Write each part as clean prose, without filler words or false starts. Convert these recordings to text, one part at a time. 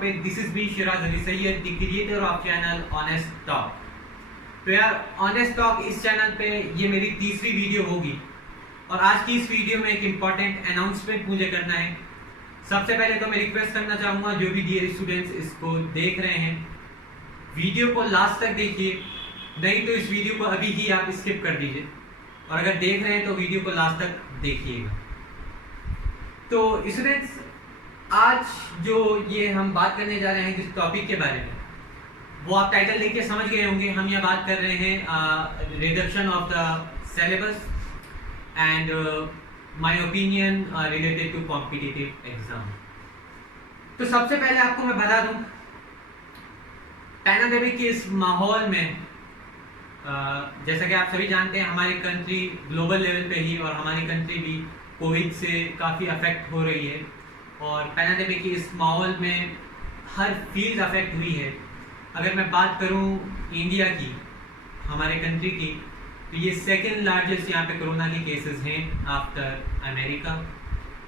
Topic. This is बी Shiraz Ali Syed, the creator of channel honest talk. तो यार ऑनेस्ट टॉक इस चैनल पे ये मेरी तीसरी वीडियो होगी और आज की इस वीडियो में एक इम्पॉर्टेंट अनाउंसमेंट मुझे करना है। सबसे पहले तो मैं रिक्वेस्ट करना चाहूँगा जो भी डियर स्टूडेंट्स इसको देख रहे हैं, वीडियो को लास्ट तक देखिए, नहीं तो इस वीडियो को अभी ही आप स्किप कर दीजिए, और अगर देख रहे हैं तो वीडियो को लास्ट तक देखिएगा। तो स्टूडेंट्स, आज जो ये हम बात करने जा रहे हैं जिस टॉपिक के बारे में, वो आप टाइटल देख के समझ गए होंगे। हम यहाँ बात कर रहे हैं reduction of the syllabus and my opinion related to competitive exam. तो सबसे पहले आपको मैं बता दूं, पैंडेमिक के इस माहौल में जैसा कि आप सभी जानते हैं हमारी कंट्री ग्लोबल लेवल पे ही और हमारी कंट्री भी कोविड से काफ़ी अफेक्ट हो रही है, और पैंडेमिक के इस माहौल में हर फील्ड अफेक्ट हुई है। अगर मैं बात करूं इंडिया की, हमारे कंट्री की, तो ये सेकेंड लार्जेस्ट यहाँ पे कोरोना के केसेस हैं after America,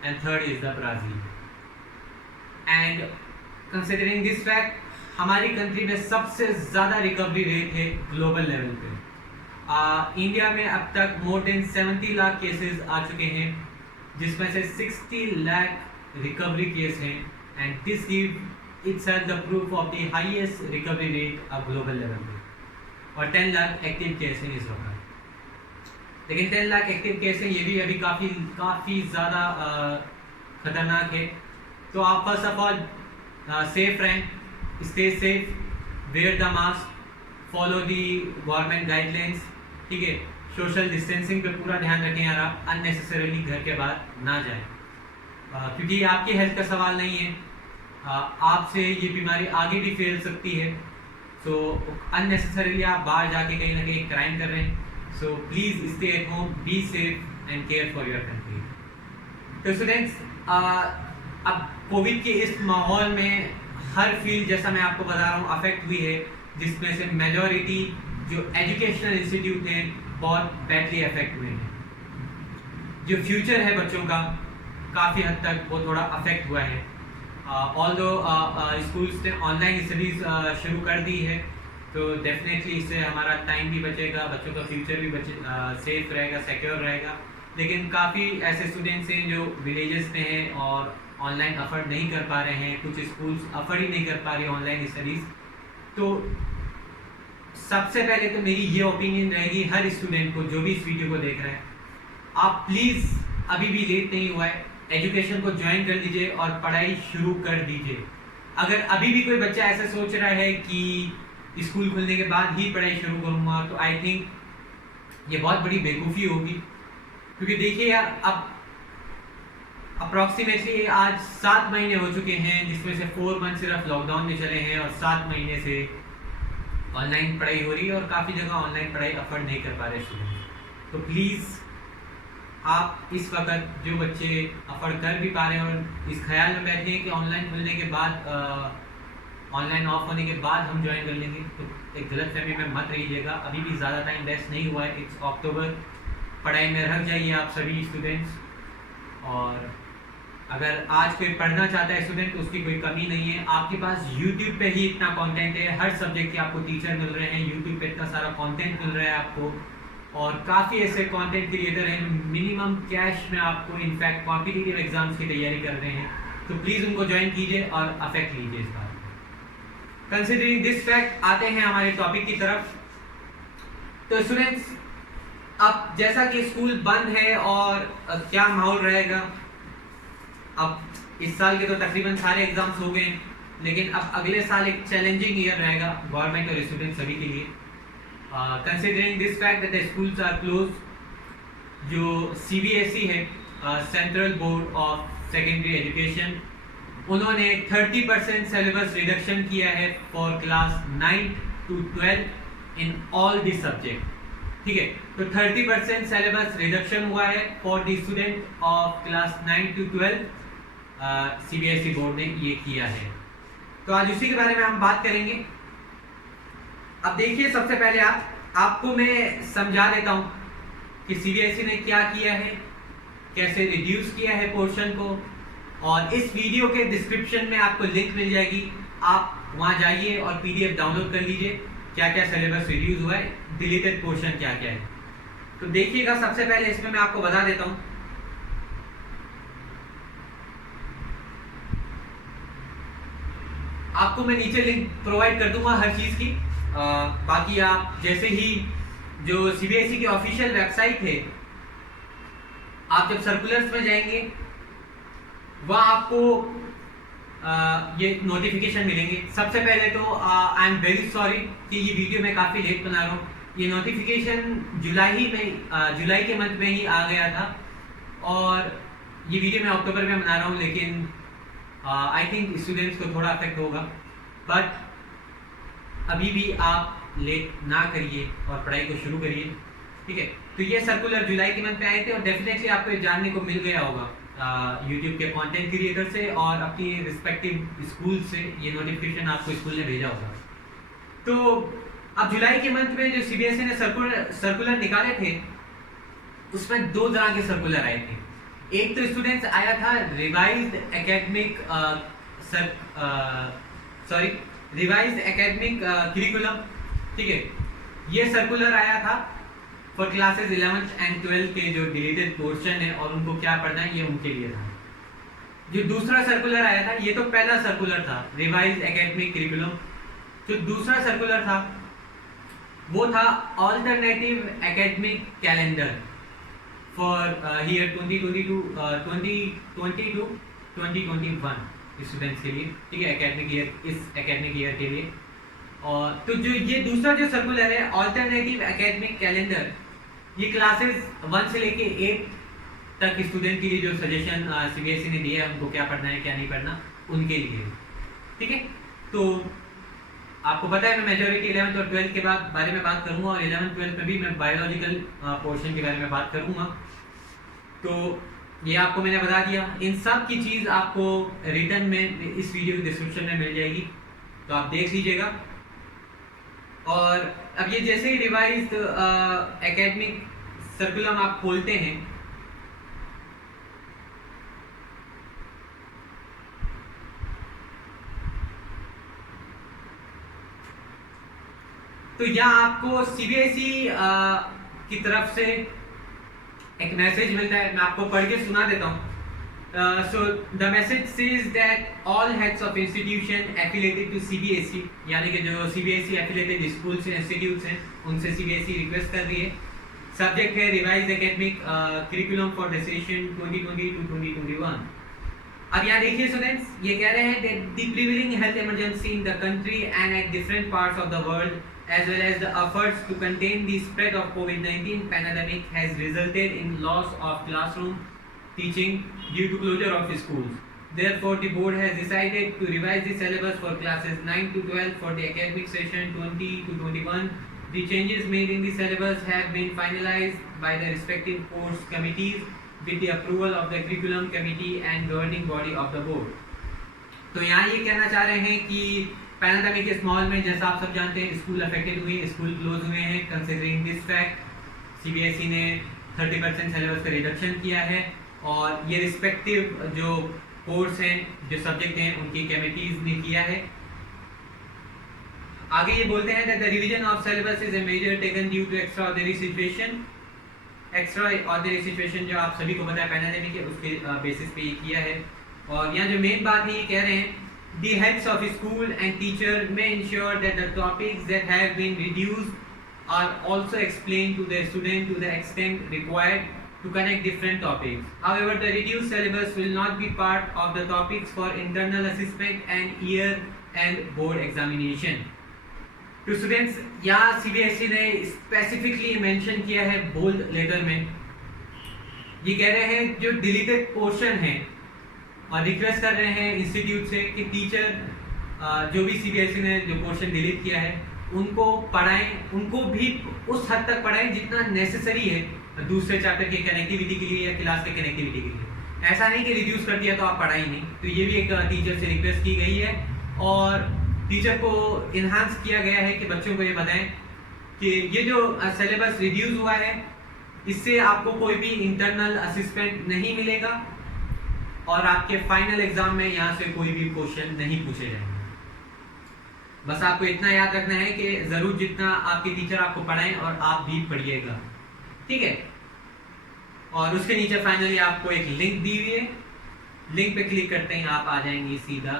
and third is the Brazil. And considering this fact, हमारी कंट्री में सबसे ज़्यादा रिकवरी रेट है ग्लोबल लेवल पे। इंडिया में अब तक मोर देन 70 लाख केसेस आ चुके हैं, जिसमें से 60 लाख रिकवरी केस हैं, and this give itself the proof of the highest recovery rate of global level पे। और 10 लाख एक्टिव केस हैं इस वक्त। लेकिन 10 लाख एक्टिव केस हैं, ये भी अभी काफ़ी ज़्यादा खतरनाक है। तो आप फर्स्ट ऑफ ऑल सेफ रहें, stay safe, wear the mask, follow the government guidelines, ठीक है। सोशल डिस्टेंसिंग पे पूरा ध्यान रखें यार, आप अननेसेसरीली घर के बाहर ना जाएं, क्योंकि ये आपकी हेल्थ का सवाल नहीं है। आपसे ये बीमारी आगे भी फैल सकती है। सो अननेसेसरीली आप बाहर जाके कहीं ना कहीं क्राइम कर रहे हैं। So please stay at home, be safe and care for your country. तो स्टूडेंट्स, अब कोविड के इस माहौल में हर फील्ड, जैसा मैं आपको बता रहा हूँ, अफेक्ट हुई है, जिसमें से मेजॉरिटी जो एजुकेशनल इंस्टीट्यूट हैं बहुत बैडली अफेक्ट हुए हैं। जो फ्यूचर है बच्चों का काफ़ी हद तक वो थोड़ा अफेक्ट हुआ है। ऑल्दो स्कूल्स ने ऑनलाइन स्टडीज़ शुरू कर दी है, तो डेफिनेटली इससे हमारा टाइम भी बचेगा, बच्चों का फ्यूचर भी सेफ रहेगा, सिक्योर रहेगा। लेकिन काफ़ी ऐसे स्टूडेंट्स हैं जो विलेजेस में हैं और ऑनलाइन अफोर्ड नहीं कर पा रहे हैं, कुछ स्कूल्स अफोर्ड ही नहीं कर पा रही ऑनलाइन स्टडीज़। तो सबसे पहले तो मेरी ये ओपिनियन रहेगी हर स्टूडेंट को जो भी इस वीडियो को देख रहे हैं, आप प्लीज़ अभी भी लेट नहीं हुआ है, एजुकेशन को ज्वाइन कर दीजिए और पढ़ाई शुरू कर दीजिए। अगर अभी भी कोई बच्चा ऐसा सोच रहा है कि स्कूल खुलने के बाद ही पढ़ाई शुरू करूँगा, तो आई थिंक ये बहुत बड़ी बेवकूफ़ी होगी। क्योंकि देखिए यार, अब अप्रॉक्सीमेटली आज 7 महीने हो चुके हैं, जिसमें से 4 मंथ सिर्फ लॉकडाउन में चले हैं और 7 महीने से ऑनलाइन पढ़ाई हो रही है और काफ़ी जगह ऑनलाइन पढ़ाई अफोर्ड नहीं कर पा रहे स्टूडेंट। तो प्लीज़ आप इस वक्त जो बच्चे अफोर्ड कर भी पा रहे हैं और इस ख्याल में बैठे हैं कि ऑनलाइन खुलने के बाद, ऑनलाइन ऑफ होने के बाद हम ज्वाइन कर लेंगे, तो एक गलत फहमी में मत रहिएगा। अभी भी ज़्यादा टाइम वेस्ट नहीं हुआ है, इट्स अक्टूबर। पढ़ाई में रख जाइए आप सभी स्टूडेंट्स। और अगर आज कोई पढ़ना चाहता है स्टूडेंट, तो उसकी कोई कमी नहीं है। आपके पास यूट्यूब पे ही इतना कंटेंट है, हर सब्जेक्ट के आपको टीचर मिल रहे हैं, यूट्यूब पे इतना सारा कंटेंट मिल रहा है आपको, और काफ़ी ऐसे कंटेंट क्रिएटर हैं मिनिमम कैश में आपको इनफैक्ट कॉम्पिटिटिव एग्जाम्स की तैयारी कर रहे हैं। तो प्लीज़ उनको ज्वाइन कीजिए और अफेक्ट लीजिए इस बात को। कंसिडरिंग दिस फैक्ट, आते हैं हमारे टॉपिक की तरफ। तो स्टूडेंट्स, अब जैसा कि स्कूल बंद है और क्या माहौल रहेगा, अब इस साल के तो तकरीबन सारे एग्जाम्स हो गए, लेकिन अब अगले साल एक चैलेंजिंग ईयर रहेगा गवर्नमेंट और स्टूडेंट सभी के लिए। Considering this fact that the schools are close, जो CBSE है, central board of secondary education, उन्होंने 30% सिलेबस रिडक्शन किया है for class 9 to 12 in all the subject, ठीक है। तो 30% सिलेबस रिडक्शन हुआ है for the student of class 9 to 12, CBSE board ने ये किया है। तो आज उसी के बारे में हम बात करेंगे। अब देखिए, सबसे पहले आपको मैं समझा देता हूँ कि CBSE ने क्या किया है, कैसे रिड्यूस किया है पोर्शन को, और इस वीडियो के डिस्क्रिप्शन में आपको लिंक मिल जाएगी आप वहाँ जाइए और PDF डाउनलोड कर लीजिए, क्या क्या सिलेबस रिड्यूस हुआ है, डिलीटेड पोर्शन क्या क्या है। तो देखिएगा, सबसे पहले इसमें मैं आपको बता देता हूँ। आपको मैं नीचे लिंक प्रोवाइड कर दूंगा हर चीज़ की। बाकी आप जैसे ही जो CBSE की ऑफिशियल वेबसाइट है, आप जब सर्कुलर्स में जाएंगे वहाँ आपको ये नोटिफिकेशन मिलेंगे। सबसे पहले तो आई एम वेरी सॉरी कि ये वीडियो मैं काफ़ी लेट बना रहा हूँ। ये नोटिफिकेशन जुलाई के मंथ में ही आ गया था और ये वीडियो मैं अक्टूबर में बना रहा हूँ, लेकिन आई थिंक स्टूडेंट्स को थोड़ा अफेक्ट होगा। बट अभी भी आप लेट ना करिए और पढ़ाई को शुरू करिए, ठीक है। तो ये सर्कुलर जुलाई के मंथ में आए थे और डेफिनेटली आपको ये जानने को मिल गया होगा यूट्यूब के कंटेंट क्रिएटर से और अपनी रिस्पेक्टिव स्कूल से ये नोटिफिकेशन आपको स्कूल ने भेजा होगा। तो अब जुलाई के मंथ में जो CBSE ने सर्कुलर निकाले थे, उसमें 2 तरह के सर्कुलर आए थे। एक तो स्टूडेंट्स आया था रिवाइज्ड एकेडमिक करिकुलम, ठीक है। ये सर्कुलर आया था for classes 11th and 12th के जो डिलीटेड पोर्शन है और उनको क्या पढ़ना है, ये उनके लिए था। जो दूसरा सर्कुलर आया था, ये तो पहला सर्कुलर था रिवाइज्ड एकेडमिक करिकुलम। जो दूसरा सर्कुलर था वो था alternative academic calendar for year 2021 students के लिए, ठीक है, इस एकेडमिक ईयर के लिए। और तो जो ये दूसरा जो सर्कुलर है ऑल्टरनेटिव एकेडमिक कैलेंडर, ये क्लासेस 1 से लेके 8 तक स्टूडेंट के लिए जो सजेशन CBSE ने दिया है, उनको क्या पढ़ना है क्या नहीं पढ़ना, उनके लिए, ठीक है। तो आपको पता है मैं मेजॉरिटी 11th और 12th के बारे में बात करूंगा और 11th 12th में भी मैं बायोलॉजिकल पोर्शन के बारे में बात करूंगा। तो ये आपको मैंने बता दिया। इन सब की चीज़ आपको रिटर्न में इस वीडियो के डिस्क्रिप्शन में मिल जाएगी, तो आप देख लीजिएगा। और अब ये जैसे ही रिवाइज्ड एकेडमिक सर्कुलम आप खोलते हैं, तो यहाँ आपको CBSE की तरफ से एक मैसेज मिलता है। मैं आपको पढ़ के सुना देता हूँ। So the message says that all heads of institution affiliated to CBSE, यानी कि जो CBSE affiliated schools and institutes हैं, उनसे CBSE रिक्वेस्ट कर रही है। सब्जेक्ट है revised academic curriculum for the session 2020 to 2021। अब यहाँ देखिए स्टूडेंट्स, ये कह रहे हैं that the prevailing health emergency in the country and at different parts of the world, as well as the efforts to contain the spread of COVID-19 pandemic, has resulted in loss of classroom teaching due to closure of schools. Therefore, the board has decided to revise the syllabus for classes 9 to 12 for the academic session 20 to 21. The changes made in the syllabus have been finalized by the respective course committees with the approval of the curriculum committee and governing body of the board. तो यहाँ ये कहना चाह रहे हैं कि pandemic के small में, जैसा आप सब जानते हैं, स्कूल अफेक्टेड हुए, स्कूल क्लोज हुए हैं। कंसिडरिंग दिस फैक्ट, CBSE ने 30% सिलेबस का रिडक्शन किया है और ये रिस्पेक्टिव जो कोर्स हैं, जो सब्जेक्ट हैं, उनकी कमिटीज ने किया है। आगे ये बोलते हैं that the revision of syllabus is a measure taken due to extraordinary situation जो आप सभी को पता है पैंडेमिक है, उसके बेसिस पे ये किया है। और यहाँ जो मेन बात है, ये कह रहे हैं the heads of school and teacher may ensure that the topics that have been reduced are also explained to the student to the extent required to connect different topics. However, the reduced syllabus will not be part of the topics for internal assessment and year-end board examination. To students, यहाँ CBSE ने specifically mention किया है bold letter में, ये कह रहे हैं जो डिलीटेड पोर्शन है और रिक्वेस्ट कर रहे हैं इंस्टीट्यूट से कि टीचर जो भी CBSE ने जो पोर्शन डिलीट किया है उनको पढ़ाएं, उनको भी उस हद तक पढ़ाएं जितना नेसेसरी है दूसरे चैप्टर की कनेक्टिविटी के लिए या क्लास के कनेक्टिविटी के लिए। ऐसा नहीं कि रिड्यूस कर दिया तो आप पढ़ाई नहीं। तो ये भी एक टीचर से रिक्वेस्ट की गई है और टीचर को इन्हांस किया गया है कि बच्चों को ये बताएं कि ये जो सिलेबस रिड्यूस हुआ है, इससे आपको कोई भी इंटरनल असिस्टेंट नहीं मिलेगा और आपके फाइनल एग्जाम में यहाँ से कोई भी क्वेश्चन नहीं पूछे जाएंगे। बस आपको इतना याद रखना है कि ज़रूर जितना आपके टीचर आपको पढ़ाएं और आप भी पढ़िएगा, ठीक है। और उसके नीचे फाइनली आपको एक लिंक दी हुई है, लिंक पे क्लिक करते ही आप आ जाएंगे सीधा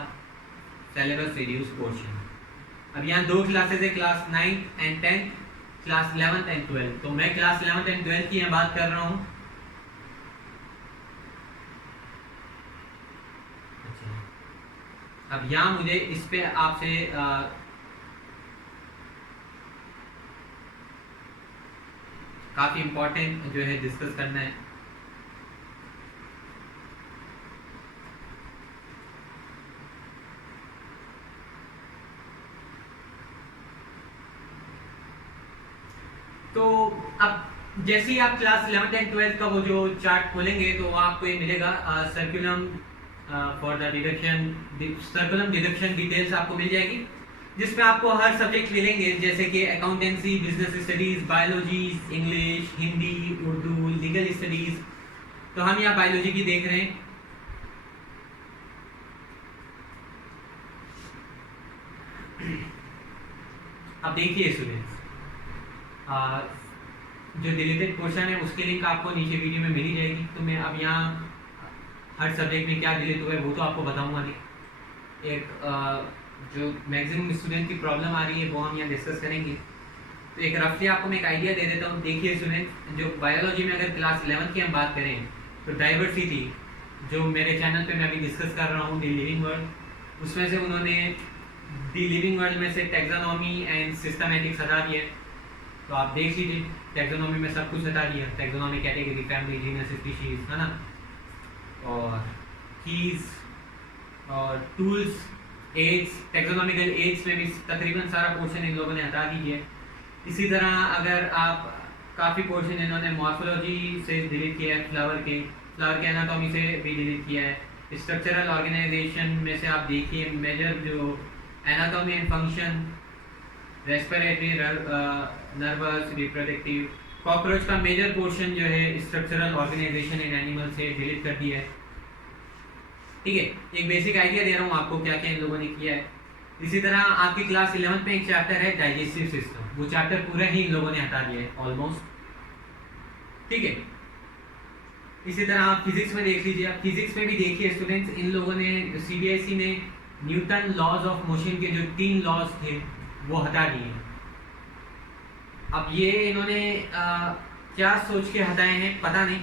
सिलेबस रिड्यूस पोर्शन। अब यहाँ 2 क्लासेज है, class 9th and 10th, class 11th and 12th। तो मैं क्लास 11th एंड 12th की यहाँ बात कर रहा हूँ। अब यहाँ मुझे इस पे आपसे काफी इंपॉर्टेंट जो है डिस्कस करना है। तो अब जैसे ही आप क्लास 11th एंड 12th का वो जो चार्ट खोलेंगे तो आपको ये मिलेगा सर्कुलम फॉर द डिडक्शन, सर्कुलम डिडक्शन डिटेल्स आपको मिल जाएगी, जिसमें आपको हर सब्जेक्ट मिलेंगे जैसे कि accountancy, business studies, biology, English, Hindi, Urdu, legal studies. तो हम यहाँ बायोलॉजी की देख रहे हैं। अब देखिए स्टूडेंट्स, जो डिलीटेड पोर्शन है उसके लिंक आपको नीचे वीडियो में मिल ही जाएगी। तो मैं अब यहाँ हर सब्जेक्ट में क्या डिलीट हुआ है वो तो आपको बताऊंगा नहीं। एक जो मैक्सिमम स्टूडेंट की प्रॉब्लम आ रही है वो हम यहाँ डिस्कस करेंगे। तो एक रफली आपको मैं एक आइडिया दे देता हूँ। देखिए स्टूडेंट, जो बायोलॉजी में अगर क्लास 11 की हम बात करें तो डाइवर्सिटी जो मेरे चैनल पे मैं अभी डिस्कस कर रहा हूँ, दी लिविंग वर्ल्ड, उसमें से उन्होंने दी लिविंग वर्ल्ड में से टैक्सोनॉमी एंड सिस्टमैटिक्स हटा दिया। तो आप देख लीजिए, टैक्सोनॉमी में सब कुछ हटा दिया, taxonomy, category, family, genus, species, है ना, और कीज और टूल्स, एड्स, टैक्सोनॉमिकल एड्स में भी तकरीबन सारा पोर्शन इन लोगों ने हटा दिया है। इसी तरह अगर आप काफ़ी पोर्शन इन्होंने मॉर्फोलॉजी से डिलीट किया है, फ्लावर के एनाटॉमी से भी डिलीट किया है। स्ट्रक्चरल ऑर्गेनाइजेशन में से आप देखिए मेजर जो anatomy and function, respiratory, nervous, reproductive, cockroach का मेजर पोर्शन जो है स्ट्रक्चरल ऑर्गेनाइजेशन इन एनिमल से डिलीट कर दिया है, ठीक है। एक बेसिक आइडिया दे रहा हूँ आपको क्या क्या इन लोगों ने किया है। इसी तरह आपकी क्लास 11 में एक चैप्टर है डाइजेस्टिव सिस्टम, वो चैप्टर पूरा ही इन लोगों ने हटा दिया है ऑलमोस्ट, ठीक है। इसी तरह आप फिजिक्स में देख लीजिए। आप फिजिक्स में भी देखिए स्टूडेंट्स, इन लोगों ने सीबीएसई ने न्यूटन लॉज ऑफ मोशन के जो 3 लॉज थे वो हटा दिए। अब ये इन्होंने क्या सोच के हटाए हैं पता नहीं,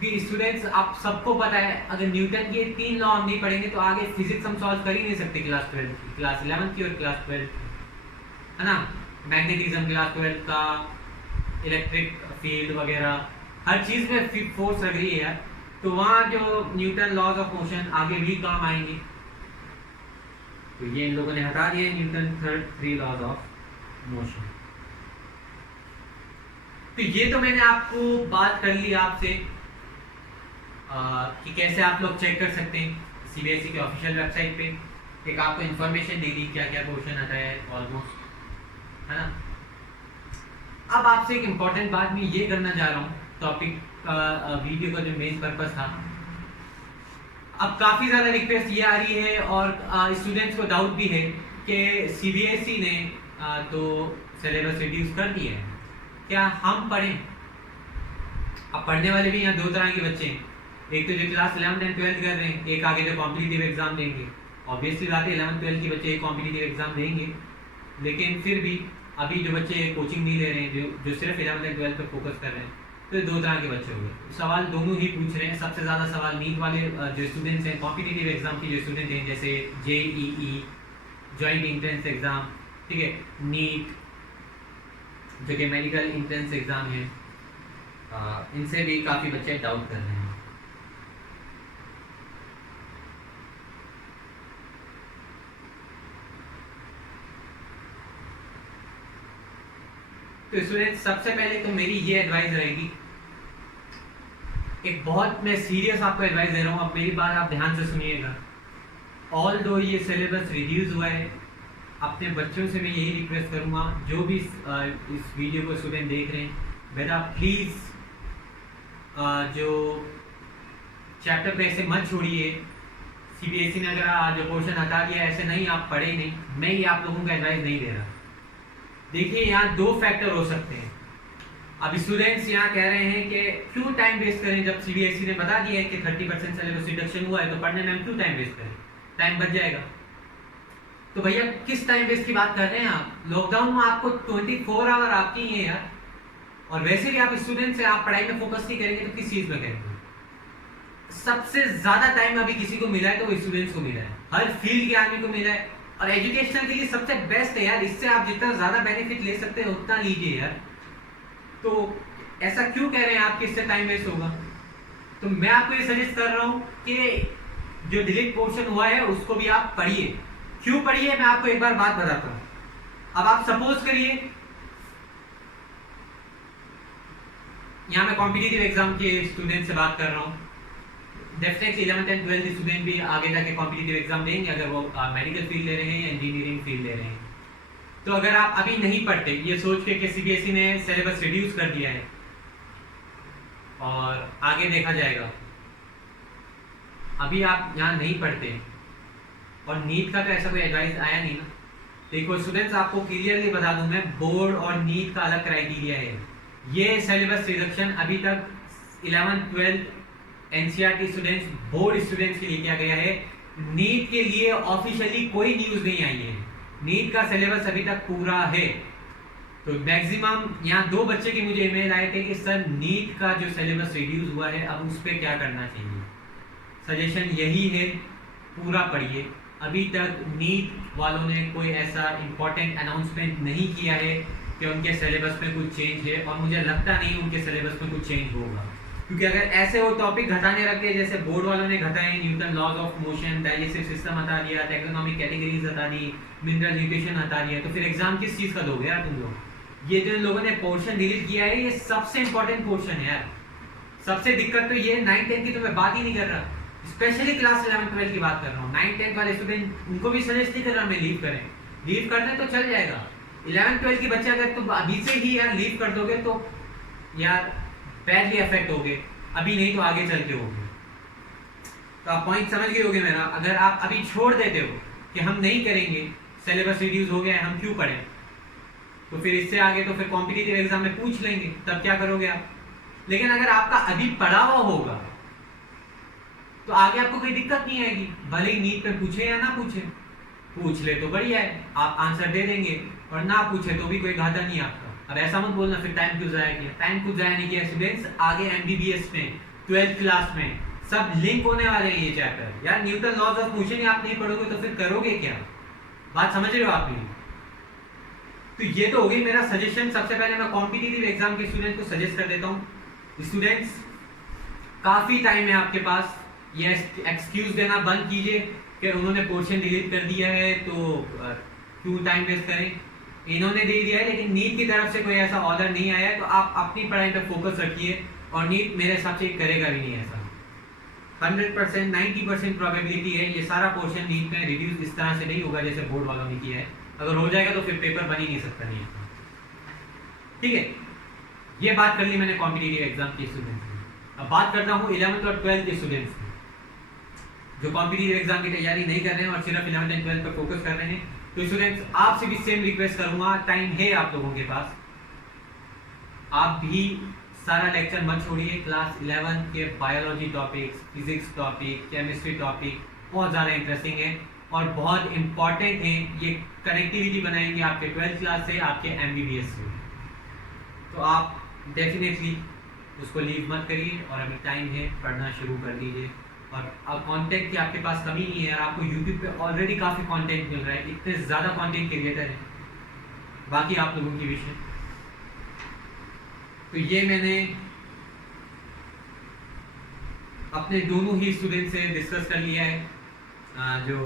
क्योंकि स्टूडेंट्स आप सबको पता है अगर न्यूटन के 3 लॉ हम नहीं पढ़ेंगे तो आगे फिजिक्स हम सॉल्व कर ही नहीं सकते क्लास 12 की, क्लास 11 की और क्लास 12 की, है ना। मैग्नेटिज्म क्लास 12 का, इलेक्ट्रिक फील्ड वगैरह हर चीज़ में फोर्स लग रही है यार, तो वहाँ जो न्यूटन लॉज ऑफ मोशन आगे भी काम आएंगे। तो ये इन लोगों ने हटा दिए न्यूटन 3 लॉज ऑफ मोशन। तो ये तो मैंने आपको बात कर ली आपसे कि कैसे आप लोग चेक कर सकते हैं सीबीएसई के ऑफिशियल वेबसाइट पे। एक आपको इन्फॉर्मेशन दे दी क्या क्या क्वेश्चन आता है ऑलमोस्ट, है ना। अब आपसे एक इम्पॉर्टेंट बात मैं ये करना चाह रहा हूँ, टॉपिक वीडियो का जो मेन पर्पस था। अब काफ़ी ज़्यादा रिक्वेस्ट ये आ रही है और स्टूडेंट्स को डाउट भी है कि सीबीएसई ने तो सिलेबस रिड्यूस कर दिया है, क्या हम पढ़ें। अब पढ़ने वाले भी यहाँ 2 तरह के बच्चे हैं, एक तो जो क्लास 11th एंड 12th कर रहे हैं, एक आगे जो कॉम्पिटिटिव एग्जाम देंगे। ऑब्वियसली बात है 11th 12th के बच्चे कॉम्पिटिटिव एग्जाम देंगे, लेकिन फिर भी अभी जो बच्चे कोचिंग नहीं ले रहे हैं, जो सिर्फ 11th एंड 12th पे फोकस कर रहे हैं, तो 2 तरह के बच्चे हो गए। सवाल दोनों ही पूछ रहे हैं। सबसे ज़्यादा सवाल नीट वाले जो स्टूडेंट्स हैं, कॉम्पिटिटिव एग्जाम के जो स्टूडेंट हैं, जैसे JEE, जॉइंट एंट्रेंस एग्ज़ाम, ठीक है, नीट जो कि मेडिकल एंट्रेंस एग्ज़ाम है, इनसे भी काफ़ी बच्चे डाउट कर रहे हैं। तो स्टूडेंट सबसे पहले तो मेरी ये एडवाइस रहेगी, एक बहुत मैं सीरियस आपको एडवाइस दे रहा हूँ, अब मेरी बात आप ध्यान से सुनिएगा। ऑल दो ये सिलेबस रिड्यूस हुआ है, अपने बच्चों से मैं यही रिक्वेस्ट करूँगा जो भी इस वीडियो को स्टूडेंट देख रहे हैं, बेटा प्लीज़ जो चैप्टर पे ऐसे मत छोड़िए, सीबीएसई ने अगर जो पोर्शन हटा दिया, ऐसे नहीं, आप पढ़े नहीं, मैं ये आप लोगों को एडवाइस नहीं दे रहा। देखिए यहाँ दो फैक्टर हो सकते हैं। अब स्टूडेंट्स यहाँ कह रहे हैं कि क्यों टाइम वेस्ट करें, जब सीबीएसई ने बता दिया है कि 30% सिलेबस रिडक्शन हुआ है तो पढ़ने में हम क्यों टाइम वेस्ट करें, टाइम बच जाएगा। तो भैया किस टाइम वेस्ट की बात कर रहे हैं आप? लॉकडाउन में आपको 24 आवर आपकी ही है यार, और वैसे भी आप स्टूडेंट से, आप पढ़ाई में फोकस नहीं करेंगे तो किस चीज में करेंगे? सबसे ज्यादा टाइम अभी किसी को मिला है तो वो स्टूडेंट्स को मिला है, हर फील्ड के आदमी को मिला है, और एजुकेशन के लिए सबसे बेस्ट है यार, इससे आप जितना ज्यादा बेनिफिट ले सकते हैं उतना लीजिए यार। तो ऐसा क्यों कह रहे हैं आप कि इससे टाइम वेस्ट होगा? तो मैं आपको ये सजेस्ट कर रहा हूं कि जो डिलीट पोर्शन हुआ है उसको भी आप पढ़िए। क्यों पढ़िए, मैं आपको एक बार बात बताता हूं। अब आप सपोज करिए, यहां मैं कॉम्पिटिटिव एग्जाम के स्टूडेंट से बात कर रहा हूं। Definitely 11th and 12th student भी आगे जाके कॉम्पिटिटिव एग्जाम देंगे, अगर वो मेडिकल फील्ड ले रहे हैं या इंजीनियरिंग फील्ड ले रहे हैं। तो अगर आप अभी नहीं पढ़ते, ये सोच के कि सीबीएसई ने सिलेबस रिड्यूस कर दिया है और आगे देखा जाएगा, अभी आप यहाँ नहीं पढ़ते, और नीट का तो ऐसा कोई एडवाइस आया नहीं ना। देखो स्टूडेंट्स, आपको क्लियरली बता दूं मैं, बोर्ड और नीट का अलग क्राइटेरिया है। ये सिलेबस रिडक्शन अभी तक 11th 12th NCERT students, board students के लिए किया गया है। नीट के लिए ऑफिशियली कोई न्यूज नहीं आई है, नीट का सिलेबस अभी तक पूरा है। तो मैक्सिमम यहाँ 2 बच्चे की मुझे ईमेल आए थे कि सर नीट का जो सिलेबस रिड्यूस हुआ है अब उस पर क्या करना चाहिए। सजेशन यही है, पूरा पढ़िए। अभी तक नीट वालों ने कोई ऐसा इंपॉर्टेंट अनाउंसमेंट नहीं किया है कि उनके सिलेबस में कुछ चेंज है, और मुझे लगता नहीं उनके सिलेबस में कुछ चेंज होगा, क्योंकि अगर ऐसे वो टॉपिक घटाने रखे जैसे बोर्ड वालों ने घटाए, Newton laws of motion, digestive system हटा दिया, टेक्नोनॉमिक कैटेगरीज हटा दी, मिनरल न्यूट्रिशन हटा दिया, तो फिर एग्जाम किस चीज का दोगे यार तुम लोग? ये जो इन लोगों ने पोर्शन डिलीट किया है, ये सबसे इंपॉर्टेंट पोर्शन है यार। सबसे दिक्कत तो ये 9th 10th की तो मैं बात ही नहीं कर रहा, स्पेशली क्लास 11th 12th की बात कर रहा हूँ। 9th 10th वाले स्टूडेंट, उनको भी सजेस्ट नहीं कर रहा मैं लीव करें, लीव करना तो चल जाएगा। 11th 12th के बच्चे अगर तुम अभी से ही यार लीव कर दोगे तो यार बैडली अफेक्ट होगे, अभी नहीं तो आगे चल के होगे। तो आप पॉइंट समझ गए होगे मेरा। अगर आप अभी छोड़ देते हो कि हम नहीं करेंगे, सिलेबस रिड्यूस हो गया है, हम क्यों पढ़ें, तो फिर इससे आगे तो फिर कॉम्पिटिटिव एग्जाम में पूछ लेंगे, तब क्या करोगे आप? लेकिन अगर आपका अभी पढ़ा हुआ होगा तो आगे आपको कोई दिक्कत नहीं आएगी, भले ही नीट में पूछे या ना पूछे। पूछ ले तो बढ़िया है, आप आंसर दे देंगे, और ना पूछे तो भी कोई घाटा नहीं आपका। अब ऐसा मत बोलना फिर टाइम क्यों जाया किया, टाइम कुछ जाया नहीं किया स्टूडेंट्स। आगे एमबीबीएस में 12th क्लास में सब लिंक होने वाले हैं ये चैप्टर यार। न्यूटन लॉज ऑफ मोशन ही आप नहीं पढ़ोगे तो फिर करोगे क्या? बात समझ रहे हो आप भी? तो ये तो हो गई मेरा सजेशन। सबसे पहले मैं कॉम्पिटिटिव एग्जाम के स्टूडेंट को सजेस्ट कर देता हूँ, स्टूडेंट्स काफी टाइम है आपके पास, ये एक्सक्यूज देना बंद कीजिए कि उन्होंने पोर्शन डिलीट कर दिया है तो क्यों टाइम वेस्ट करें। इन्होंने दे दिया है, लेकिन नीट की तरफ से कोई ऐसा ऑर्डर नहीं आया है, तो आप अपनी पढ़ाई पे फोकस रखिए, और नीट मेरे हिसाब से करेगा भी नहीं ऐसा। 100% 90% प्रोबेबिलिटी है ये सारा पोर्शन नीट में रिड्यूस इस तरह से नहीं होगा जैसे बोर्ड वालों ने किया है। अगर हो जाएगा तो फिर पेपर बन ही नहीं सकता नहीं। ठीक है, ये बात कर ली मैंने कॉम्पिटिटिव एग्जाम के स्टूडेंट्स की। अब बात करता हूँ 11th और 12th के स्टूडेंट्स की, जो कॉम्पिटिटिव एग्जाम की तैयारी नहीं कर रहे हैं और सिर्फ 11th एंड 12th पर फोकस कर रहे हैं। तो स्टूडेंट्स आपसे भी सेम रिक्वेस्ट करूंगा, टाइम है आप लोगों के पास, आप भी सारा लेक्चर मत छोड़िए। क्लास 11 के biology topics, physics topic, chemistry topic बहुत ज़्यादा इंटरेस्टिंग है और बहुत इंपॉर्टेंट है। ये कनेक्टिविटी बनाएंगे आपके 12th क्लास से, आपके एमबीबीएस से। तो आप डेफिनेटली उसको लीव मत करिए, और अभी टाइम है, पढ़ना शुरू कर दीजिए। और अब कंटेंट की आपके पास कमी नहीं है यार, आपको यूट्यूब पे ऑलरेडी काफ़ी कंटेंट मिल रहा है, इतने ज़्यादा कंटेंट क्रिएटर हैं, बाकी आप लोगों की विषय। तो ये मैंने अपने दोनों ही स्टूडेंट से डिस्कस कर लिया है, जो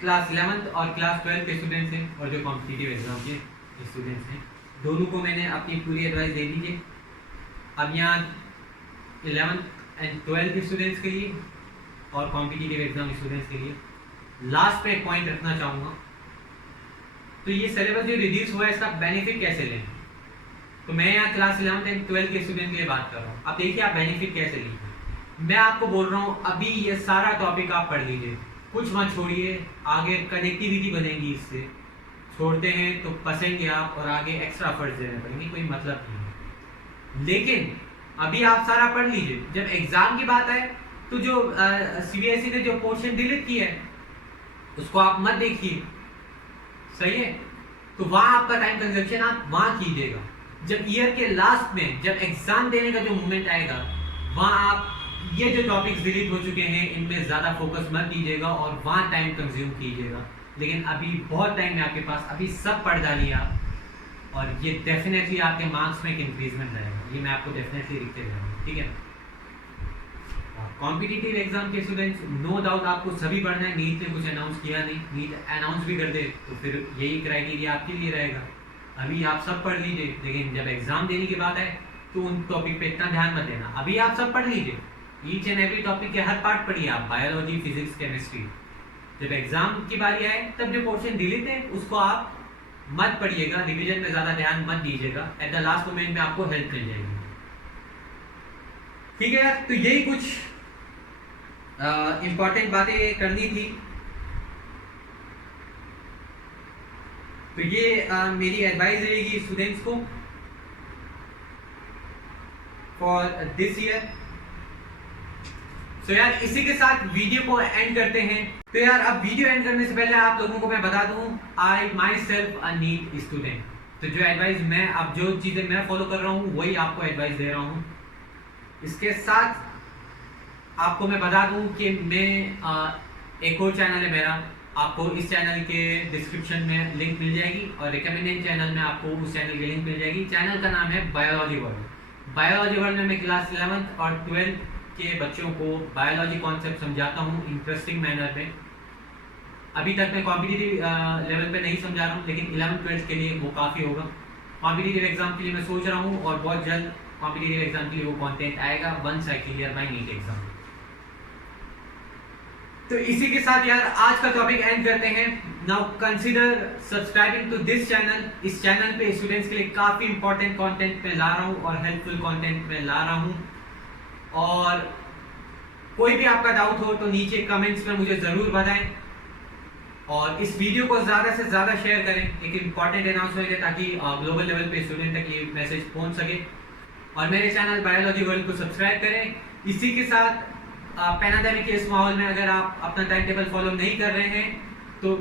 क्लास 11th और क्लास 12 के स्टूडेंट्स हैं और जो कॉम्पिटिटिव एग्जाम के स्टूडेंट्स हैं, दोनों को मैंने अपनी पूरी एडवाइस दे दी है। अब यहाँ 11th एंड 12th के स्टूडेंट्स के लिए और कॉम्पिटिटिव एग्जाम स्टूडेंट्स के लिए लास्ट पे एक पॉइंट रखना चाहूँगा। तो ये सिलेबस जो रिड्यूस हुआ है इसका बेनिफिट कैसे लें, तो मैं यहाँ क्लास 11th एंड 12th के स्टूडेंट के लिए बात कर रहा हूँ। अब देखिए आप बेनिफिट कैसे लीजिए। मैं आपको बोल रहा हूँ अभी ये सारा टॉपिक आप पढ़ लीजिए, कुछ मत छोड़िए, आगे कनेक्टिविटी बनेगी इससे। छोड़ते हैं तो फंसेंगे आप और आगे एक्स्ट्रा एफर्ट्स देने पड़ेंगे, कोई मतलब नहीं है। लेकिन अभी आप सारा पढ़ लीजिए, जब एग्जाम की बात आए तो जो सीबीएसई ने जो पोर्शन डिलीट किया है उसको आप मत देखिए, सही है। तो वहां आपका टाइम कंजप्शन आप वहां कीजिएगा। जब ईयर के लास्ट में जब एग्जाम देने का जो मोमेंट आएगा वहां आप ये जो टॉपिक्स डिलीट हो चुके हैं इनमें ज्यादा फोकस मत दीजिएगा और वहां टाइम कंज्यूम कीजिएगा। लेकिन अभी बहुत टाइम है आपके पास, अभी सब पढ़ डालिए आप, और ये डेफिनेटली आपके मार्क्स में एक इंक्रीजमेंट आएगा, ये मैं आपको डेफिनेटली लिखते जाऊंगा, ठीक है। कॉम्पिटिटिव एग्जाम के स्टूडेंट्स नो डाउट आपको सभी पढ़ना है, नीट ने कुछ अनाउंस किया नहीं, नीट अनाउंस भी कर दे तो फिर यही क्राइटेरिया आपके लिए रहेगा। अभी आप सब पढ़ लीजिए, लेकिन जब एग्जाम देने की बात है तो उन टॉपिक पे इतना ध्यान मत देना। अभी आप सब पढ़ लीजिए, ईच एंड एवरी टॉपिक के हर पार्ट पढ़िए आप, बायोलॉजी, फिजिक्स, केमिस्ट्री। जब एग्जाम की बारी आए तब जो पोर्शन डिलीट है उसको आप मत पढ़िएगा, रिवीजन में ज्यादा ध्यान मत दीजिएगा, एट द लास्ट मोमेंट में आपको हेल्प मिल जाएगी, ठीक है यार। तो यही कुछ इंपॉर्टेंट बातें करनी थी। तो ये मेरी एडवाइस रहेगी स्टूडेंट्स को फॉर दिस ईयर। सो यार इसी के साथ वीडियो को एंड करते हैं। तो यार अब वीडियो एंड करने से पहले आप लोगों को मैं बता दूं, I myself a NEET student. तो जो एडवाइस मैं, अब जो चीजें मैं फॉलो कर रहा हूं वही आपको एडवाइस दे रहा हूं। इसके साथ आपको मैं बता दूं कि मैं एक और चैनल है मेरा, आपको इस चैनल के डिस्क्रिप्शन में लिंक मिल जाएगी और रिकमेंडेड चैनल में आपको उस चैनल की लिंक मिल जाएगी। चैनल का नाम है बायोलॉजी वर्ल्ड। बायोलॉजी वर्ल्ड में मैं क्लास 11th और 12th के बच्चों को बायोलॉजी कॉन्सेप्ट समझाता हूँ इंटरेस्टिंग मैनर में। अभी तक मैं कॉम्पिटिटिव लेवल पे नहीं समझा रहा हूँ, लेकिन 11th 12th के लिए वो काफ़ी होगा। कॉम्पिटिटिव एग्जाम के लिए मैं सोच रहा हूँ और बहुत जल्द कॉम्पिटिटिव एग्जाम के लिए वो कंटेंट आएगा once I clear my NEET exam. तो इसी के साथ यार आज का टॉपिक एंड करते हैं। Now consider subscribing to this channel. इस चैनल पे स्टूडेंट्स के लिए काफ़ी इंपॉर्टेंट कंटेंट मैं ला रहा हूँ और हेल्पफुल कंटेंट मैं ला रहा हूँ। और कोई भी आपका डाउट हो तो नीचे कमेंट्स में मुझे ज़रूर बताएं और इस वीडियो को ज़्यादा से ज़्यादा शेयर करें। एक इंपॉर्टेंट अनाउंसमेंट है ताकि ग्लोबल लेवल पे स्टूडेंट तक ये मैसेज पहुंच सके। और मेरे चैनल बायोलॉजी वर्ल्ड को सब्सक्राइब करें। इसी के साथ पैंडेमिक के इस माहौल में अगर आप अपना टाइम टेबल फॉलो नहीं कर रहे हैं तो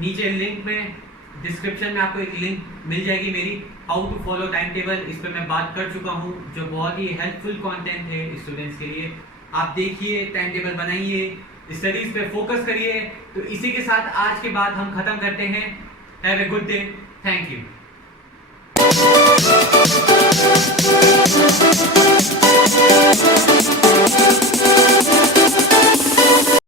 नीचे लिंक में, डिस्क्रिप्शन में आपको एक लिंक मिल जाएगी मेरी, how to follow time table. इस पर मैं बात कर चुका हूँ, जो बहुत ही हेल्पफुल कंटेंट है स्टूडेंट्स के लिए। आप देखिए, टाइम टेबल बनाइए, स्टडीज पे फोकस करिए। तो इसी के साथ आज के बाद हम खत्म करते हैं। Have a good day, thank you.